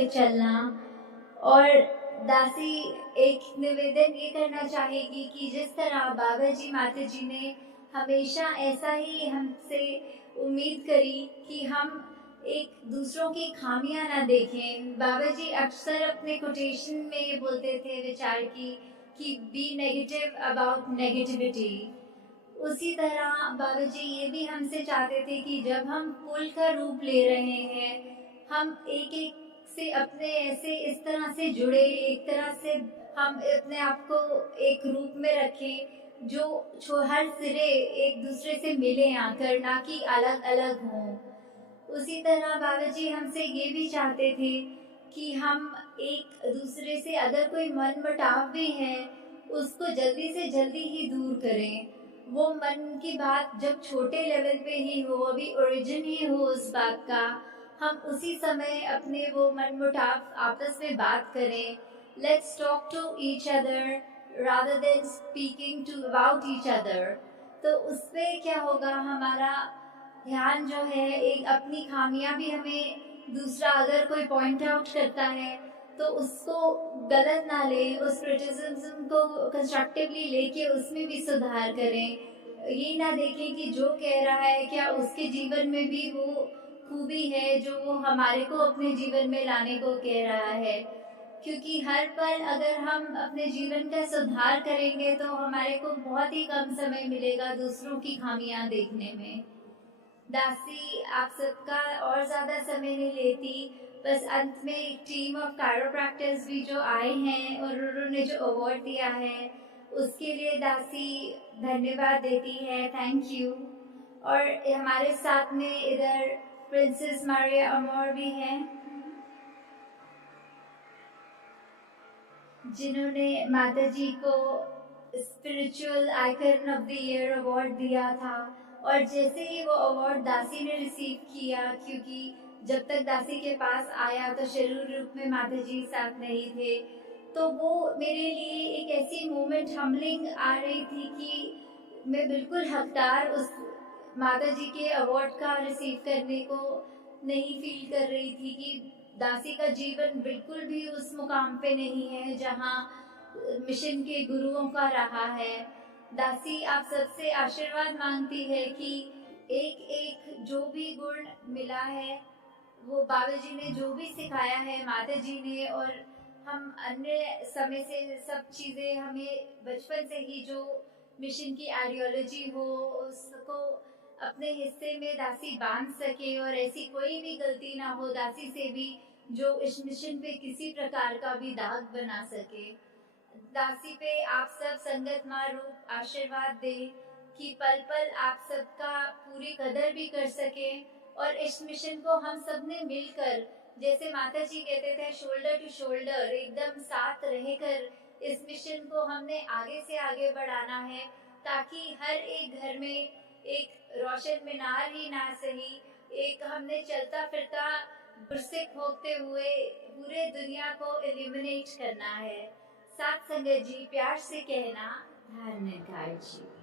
करके चलना। और दासी एक निवेदन ये करना चाहेगी कि जिस तरह बाबा जी माता जी ने हमेशा ऐसा ही हमसे उम्मीद करी कि हम एक दूसरों की खामियां ना देखें। बाबा जी अक्सर अपने कोटेशन में ये बोलते थे विचार की कि बी नेगेटिव अबाउट नेगेटिविटी। उसी तरह बाबा जी ये भी हमसे चाहते थे कि जब हम फूल का रूप ले रहे हैं, हम एक एक से अपने ऐसे इस तरह से जुड़े, एक तरह से हम अपने आप को एक रूप में रखें जो हर सिरे एक दूसरे से मिले आकर, ना कि अलग अलग हों। उसी तरह बाबा जी हमसे ये भी चाहते थे कि हम एक दूसरे से अगर कोई मन मुटाव भी है उसको जल्दी से जल्दी ही दूर करें। वो मन की बात जब छोटे लेवल पे ही हो, अभी ओरिजिन ही हो उस बात का, हम उसी समय अपने वो मन मुटाव आपस में बात करें। Let's talk to each other rather than speaking to about each other. तो उसमें क्या होगा, हमारा ध्यान जो है एक अपनी खामियां भी हमें दूसरा अगर कोई पॉइंट आउट करता है तो उसको गलत ना ले, उस क्रिटिसिज्म को कंस्ट्रक्टिवली लेके उसमें भी सुधार करें। ये ना देखें कि जो कह रहा है क्या उसके जीवन में भी वो खूबी है जो वो हमारे को अपने जीवन में लाने को कह रहा है। क्योंकि हर पल अगर हम अपने जीवन का सुधार करेंगे तो हमारे को बहुत ही कम समय मिलेगा दूसरों की खामियां देखने में। दासी आप सबका और ज़्यादा समय नहीं लेती, बस अंत में एक टीम ऑफ कायरोप्रैक्टर्स भी जो आए हैं और उन्होंने जो अवार्ड दिया है उसके लिए दासी धन्यवाद देती है, थैंक यू। और हमारे साथ में इधर प्रिंसेस मारिया अमोर भी हैं जिन्होंने माता जी को spiritual icon of the year award दिया था। और जैसे ही वो अवार्ड दासी ने रिसीव किया, क्योंकि जब तक दासी के पास आया तो शरीर रूप में माता जी साथ नहीं थे, तो वो मेरे लिए एक ऐसी मोमेंट हम्बलिंग आ रही थी कि मैं बिल्कुल हकदार उस माता जी के अवार्ड का रिसीव करने को नहीं फील कर रही थी कि दासी का जीवन बिल्कुल भी उस मुकाम पे नहीं है जहाँ मिशन के गुरुओं का रहा है। दासी आप सबसे आशीर्वाद मांगती है कि एक एक जो भी गुण मिला है, वो बाबा जी ने जो भी सिखाया है, माता जी ने और हम अन्य समय से सब चीज़ें हमें बचपन से ही जो मिशन की आइडियोलॉजी हो उसको अपने हिस्से में दासी बांध सके और ऐसी कोई भी गलती ना हो दासी से भी जो इस मिशन पे किसी प्रकार का भी दाग बना सके। दासी पे आप सब संगत माँ रूप आशीर्वाद दे कि पल पल आप सबका पूरी कदर भी कर सके और इस मिशन को हम सब ने मिलकर, जैसे माता जी कहते थे, शोल्डर टू शोल्डर एकदम साथ रहकर इस मिशन को हमने आगे से आगे बढ़ाना है, ताकि हर एक घर में एक रोशन मीनार ही ना सही, एक हमने चलता फिरता गुरसिक होते हुए पूरे दुनिया को इल्यूमिनेट करना है। साथ संगत जी प्यार से कहना, धन्यवाद जी।